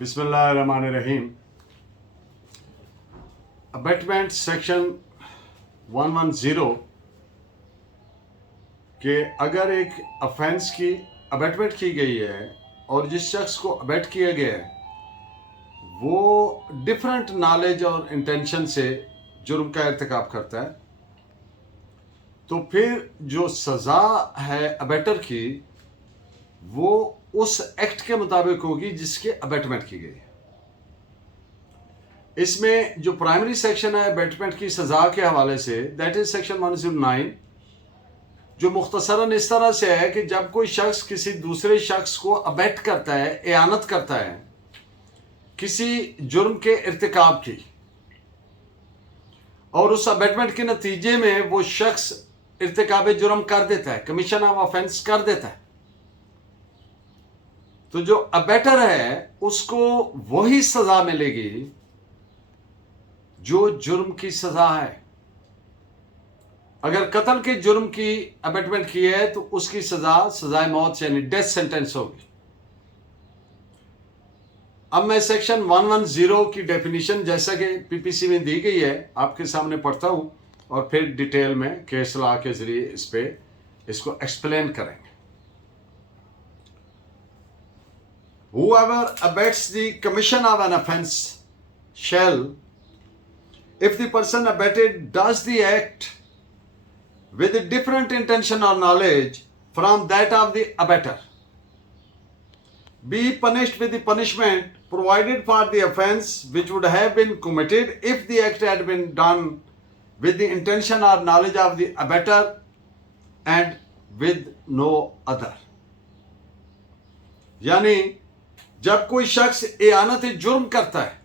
बिस्मिल्लाहिर्रहमानिर्रहीम। Abetment section 110 के अगर एक अफेंस की अबेटमेंट की गई है और जिस शख्स को अबेट किया गया है वो डिफरेंट नॉलेज और इंटेंशन से जुर्म का इर्तिकाब करता है, तो फिर जो सज़ा है अबेटर की वो उस एक्ट के मुताबिक होगी जिसके अबेटमेंट की गई है। इसमें जो प्राइमरी सेक्शन है अबेटमेंट की सज़ा के हवाले से, दैट इज सेक्शन 109, जो मुख्तसरन इस तरह से है कि जब कोई शख्स किसी दूसरे शख्स को अबेट करता है, एयानत करता है किसी जुर्म के इर्तिकाब की, और उस अबेटमेंट के नतीजे में वो शख्स इर्तिकाब जुर्म कर देता है, कमीशन ऑफ ऑफेंस कर देता है, तो जो अबेटर है उसको वही सजा मिलेगी जो जुर्म की सजा है। अगर कत्ल के जुर्म की अबेटमेंट की है तो उसकी सजा सजाए मौत यानी डेथ सेंटेंस होगी। अब मैं सेक्शन 110 की डेफिनेशन जैसा कि पीपीसी में दी गई है आपके सामने पढ़ता हूं और फिर डिटेल में केस लॉ के जरिए इसको एक्सप्लेन करेंगे। Whoever abets the commission of an offense shall, if the person abetted does the act with a different intention or knowledge from that of the abetter, be punished with the punishment provided for the offense which would have been committed if the act had been done with the intention or knowledge of the abetter and with no other। यानी जब कोई शख्स एयानत जुर्म करता है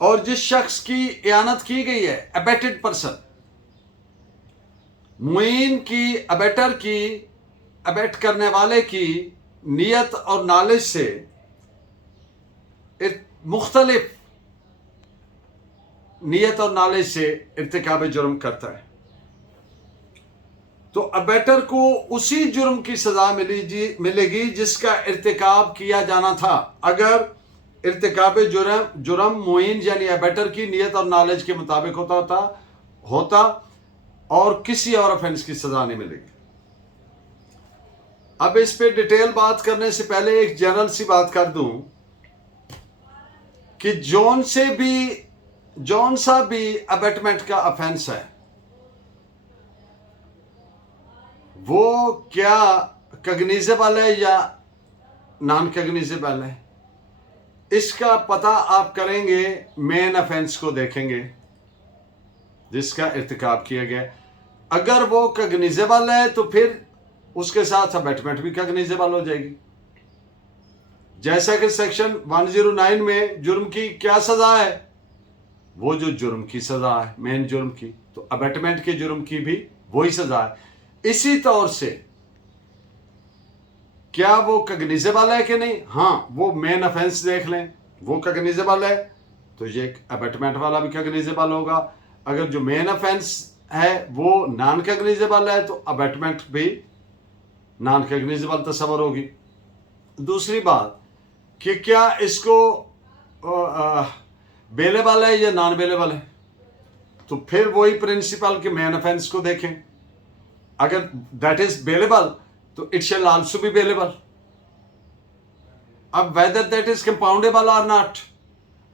और जिस शख्स की एयानत की गई है अबेटेड पर्सन, मुईन की, अबेटर की, अबेट करने वाले की नियत और नॉलेज से मुख्तलिफ नियत और नॉलेज से इर्तिकाब जुर्म करता है, तो अबेटर को उसी जुर्म की सजा मिलेगी जिसका इर्तिकाब किया जाना था अगर इर्तिकाब जुर्म मुईन यानी अबेटर की नियत और नॉलेज के मुताबिक होता और किसी और ऑफेंस की सजा नहीं मिलेगी। अब इस पे डिटेल बात करने से पहले एक जनरल सी बात कर दूं कि जौन सा भी अबेटमेंट का ऑफेंस है वो क्या कग्निजेबल है या नॉन कग्निजेबल है, इसका पता आप करेंगे मेन ऑफेंस को देखेंगे जिसका इर्तिकाब किया गया। अगर वो कग्निजेबल है तो फिर उसके साथ अबेटमेंट भी कग्निजेबल हो जाएगी। जैसा कि सेक्शन 109 में जुर्म की क्या सजा है, वो जो जुर्म की सजा है मेन जुर्म की, तो अबेटमेंट के जुर्म की भी वही सजा है। इसी तौर से क्या वो कग्निजेबल है कि नहीं, हाँ वो मेन ऑफेंस देख लें, वो कग्निजेबल है तो ये अबेटमेंट वाला भी कग्निजेबल होगा। अगर जो मेन ऑफेंस है वो नॉन कग्निजेबल है तो अबेटमेंट भी नॉन कग्निजेबल तस्वर होगी। दूसरी बात कि क्या इसको बेलेबल है या नॉन बेलेबल है, तो फिर वही प्रिंसिपल कि मेन ऑफेंस को देखें। अगर दैट इज बेलेबल तो it shall also be bailable. अब वेदर दैट इज कंपाउंडेबल और नॉट,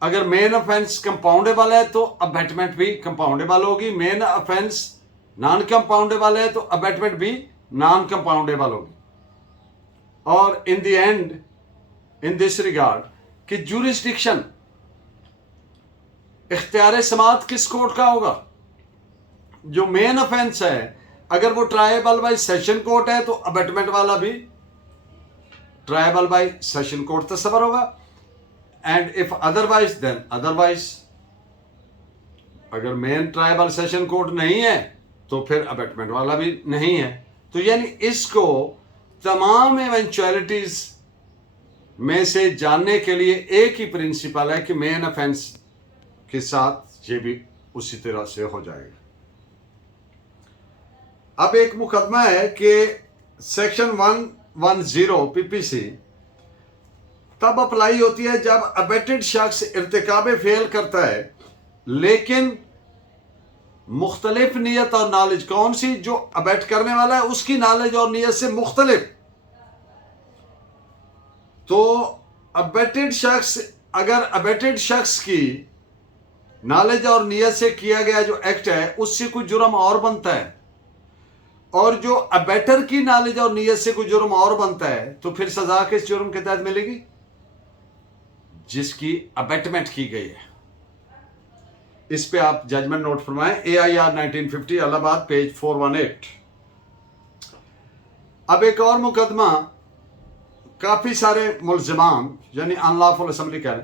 अगर मेन ऑफेंस कंपाउंडेबल है तो अबेटमेंट भी कंपाउंडेबल होगी, मेन ऑफेंस नॉन कंपाउंडेबल है तो अबेटमेंट भी नॉन कंपाउंडेबल होगी। और in the and in this regard कि ज्यूरिसडिक्शन, इख्तियार समात किस कोर्ट का होगा, जो मेन ऑफेंस है अगर वो ट्रायबल बाय सेशन कोर्ट है तो अबेटमेंट वाला भी ट्रायबल बाय सेशन कोर्ट तस्वर होगा, and if otherwise then otherwise. अगर मेन ट्रायबल सेशन कोर्ट नहीं है तो फिर अबेटमेंट वाला भी नहीं है। तो यानी इसको तमाम इवेंचुअलिटीज में से जानने के लिए एक ही प्रिंसिपल है कि मेन ऑफेंस के साथ ये भी उसी तरह से हो जाएगा। अब एक मुकदमा है कि सेक्शन 110 पीपीसी तब अप्लाई होती है जब अबेटेड शख्स इर्तिकाब फेल करता है लेकिन मुख्तलिफ नीयत और नॉलेज, कौन सी? जो अबेट करने वाला है उसकी नॉलेज और नीयत से मुख्तलिफ। तो अबेटेड शख्स, अगर अबेटेड शख्स की नॉलेज और नीयत से किया गया जो एक्ट है उससे कोई जुर्म और बनता है, और जो अबेटर की नॉलेज और नीयत से कोई जुर्म और बनता है, तो फिर सजा किस जुर्म के तहत मिलेगी? जिसकी अबेटमेंट की गई है। इस पे आप जजमेंट नोट फरमाएं। AIR 1950 Allahabad page 418। अब एक और मुकदमा, काफी सारे मुल्जिमान यानी अनलॉफुल असेंबली कह रहे,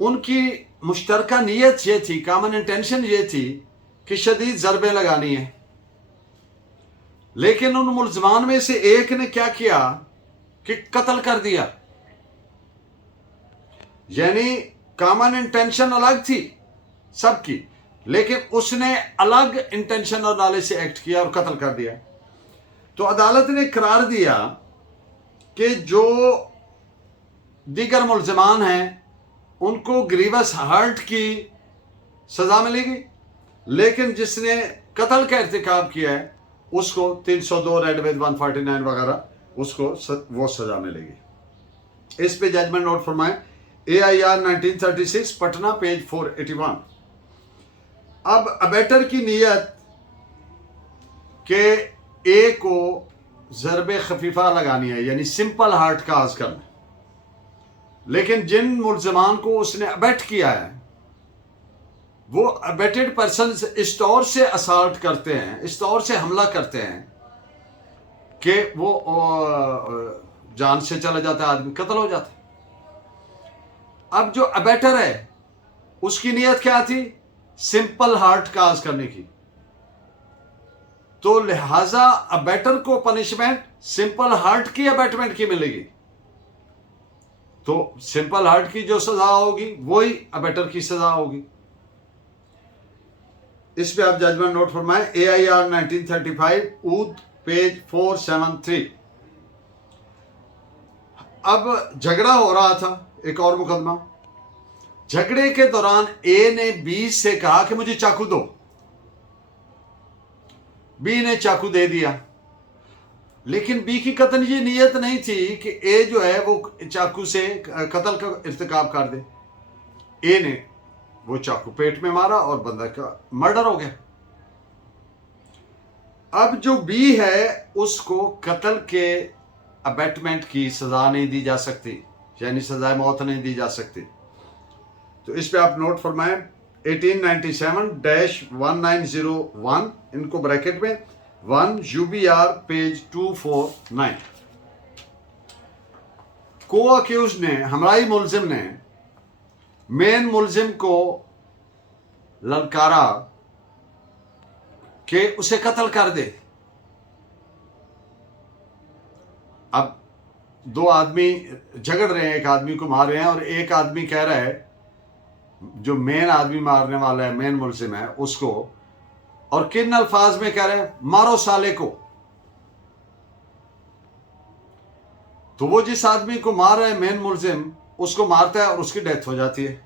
उनकी मुश्तरका नीयत ये थी, कॉमन इंटेंशन ये थी कि शदीद ज़रबें लगानी है, लेकिन उन मुल्जिमान में से एक ने क्या किया कि कत्ल कर दिया। यानी कॉमन इंटेंशन अलग थी सबकी, लेकिन उसने अलग इंटेंशन और नॉलेज से एक्ट किया और कत्ल कर दिया। तो अदालत ने करार दिया कि जो दीगर मुल्जिमान हैं उनको ग्रीवस हर्ट की सजा मिलेगी, लेकिन जिसने कत्ल का इर्तिकाब किया है उसको 302 रेड विद 149 वगैरह उसको वो सजा मिलेगी। इस पे जजमेंट नोट फरमाएं। AIR 1936 Patna page 481। अब अबेटर की नीयत के ए को ज़रबे खफीफा लगानी है, यानी सिंपल हार्ट काज करना, लेकिन जिन मुल्जिमान को उसने अबेट किया है वो अबेटेड पर्सन इस तौर से असॉल्ट करते हैं, इस तौर से हमला करते हैं कि वो जान से चला जाता है, आदमी कत्ल हो जाता है। अब जो अबेटर है उसकी नीयत क्या थी? सिंपल हार्ट काज करने की। तो लिहाजा अबेटर को पनिशमेंट सिंपल हार्ट की अबेटमेंट की मिलेगी। तो सिंपल हार्ट की जो सजा होगी वही अबेटर की सजा होगी। इस पे आप जजमेंट नोट फरमाएं। AIR 1935 Oudh page 473। अब झगड़ा हो रहा था, एक और मुकदमा। झगड़े के दौरान ए ने बी से कहा कि मुझे चाकू दो। बी ने चाकू दे दिया, लेकिन बी की कतन ये नीयत नहीं थी कि ए जो है वो चाकू से कत्ल का इर्तिकाब कर दे। ए ने वो चाकू पेट में मारा और बंदा का मर्डर हो गया। अब जो बी है उसको कत्ल के अबेटमेंट की सजा नहीं दी जा सकती, यानी सजाए मौत नहीं दी जा सकती। तो इस पे आप नोट फरमाएं। 1897-1901 इनको ब्रैकेट में 1 UBR पेज 249। को अक्यूज ने, हमराई मुल्जिम ने मेन मुल्जिम को ललकारा कि उसे कत्ल कर दे। अब दो आदमी झगड़ रहे हैं, एक आदमी को मार रहे हैं और एक आदमी कह रहा है, जो मेन आदमी मारने वाला है, मेन मुल्जिम है उसको, और किन अल्फाज में कह रहे हैं? मारो साले को। तो वो जिस आदमी को मार रहा है मेन मुल्जिम, उसको मारता है और उसकी डेथ हो जाती है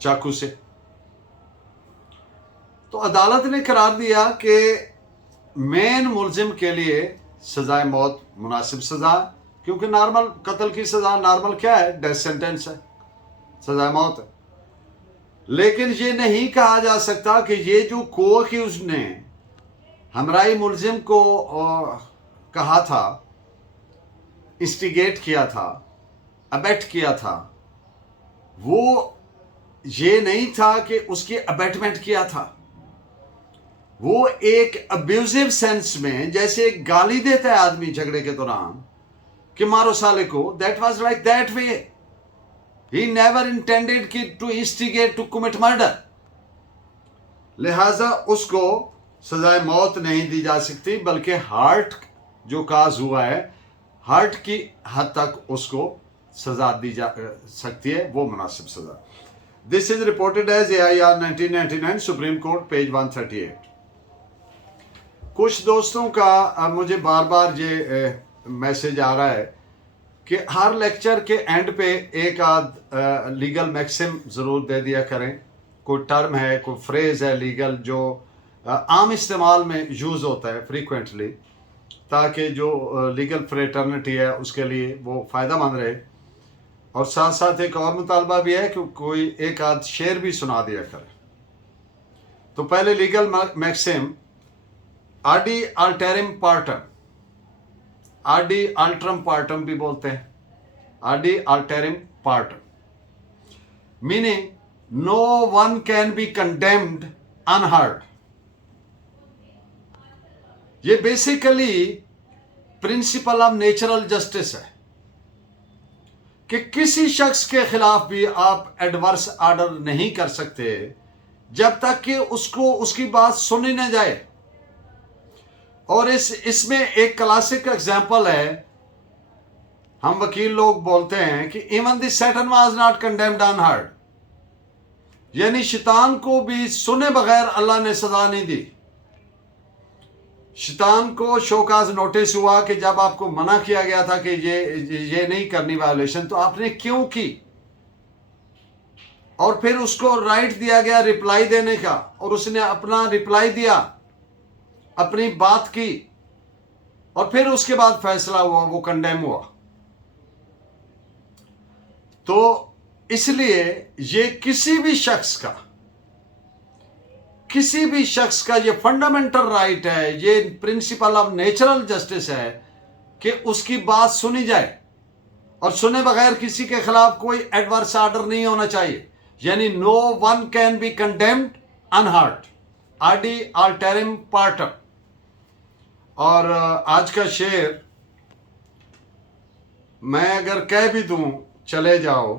चाकू से। तो अदालत ने करार दिया कि मेन मुल्जिम के लिए सजाए मौत मुनासिब सजा, क्योंकि नॉर्मल कत्ल की सजा नॉर्मल क्या है? डेथ सेंटेंस है, सजाए मौत है। लेकिन ये नहीं कहा जा सकता कि ये जो को अक्यूज ने हमराई मुल्जिम को कहा था, इंस्टिगेट किया था, अबेट किया था, वो ये नहीं था कि उसकी अबेटमेंट किया था। वो एक अब्यूजिव सेंस में, जैसे एक गाली देता है आदमी झगड़े के दौरान कि मारो साले को, that was like that way. He never intended to instigate to commit murder. लिहाजा उसको सजाए मौत नहीं दी जा सकती, बल्कि हार्ट जो काज हुआ है, हार्ट की हद तक उसको सजा दी जा सकती है, वो मुनासिब सजा। This is reported as AIR 1999 supreme court page 138। कुछ दोस्तों का मुझे बार बार ये मैसेज आ रहा है कि हर लेक्चर के एंड पे एक आध लीगल मैक्सिम ज़रूर दे दिया करें। कोई टर्म है, कोई फ्रेज़ है लीगल जो आम इस्तेमाल में यूज़ होता है फ्रीक्वेंटली, ताकि जो लीगल फ्रेटर्निटी है उसके लिए वो फ़ायदेमंद रहे। और साथ साथ एक और मुतालबा भी है कि कोई एक आध शेर भी सुना दिया करे। तो पहले लीगल मैक्सिम आडी अल्टेरिम पार्टम, आडी अल्ट्रम पार्टम भी बोलते हैं, आडी अल्टेरिम पार्टम, meaning no one can be condemned unheard. ये basically principle of natural justice है कि किसी शख्स के खिलाफ भी आप एडवर्स ऑर्डर नहीं कर सकते जब तक कि उसको उसकी बात सुनी न जाए। और इसमें एक क्लासिक एग्जांपल है, हम वकील लोग बोलते हैं कि even the Satan was not condemned unheard, यानी शैतान को भी सुने बगैर अल्लाह ने सजा नहीं दी। शैतान को शोकाज नोटिस हुआ कि जब आपको मना किया गया था कि ये नहीं करनी वायलेशन, तो आपने क्यों की, और फिर उसको राइट दिया गया रिप्लाई देने का, और उसने अपना रिप्लाई दिया, अपनी बात की, और फिर उसके बाद फैसला हुआ, वो कंडेम हुआ। तो इसलिए ये किसी भी शख्स का ये फंडामेंटल राइट है, ये प्रिंसिपल ऑफ नेचुरल जस्टिस है कि उसकी बात सुनी जाए, और सुने बगैर किसी के खिलाफ कोई एडवर्स ऑर्डर नहीं होना चाहिए, यानी no one can be condemned unheard, आडी अल्टेरिम पार्टम। और आज का शेर मैं अगर कह भी दूं चले जाओ,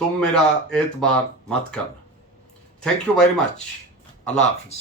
तुम मेरा एतबार मत कर। Thank you very much. Allah Hafiz.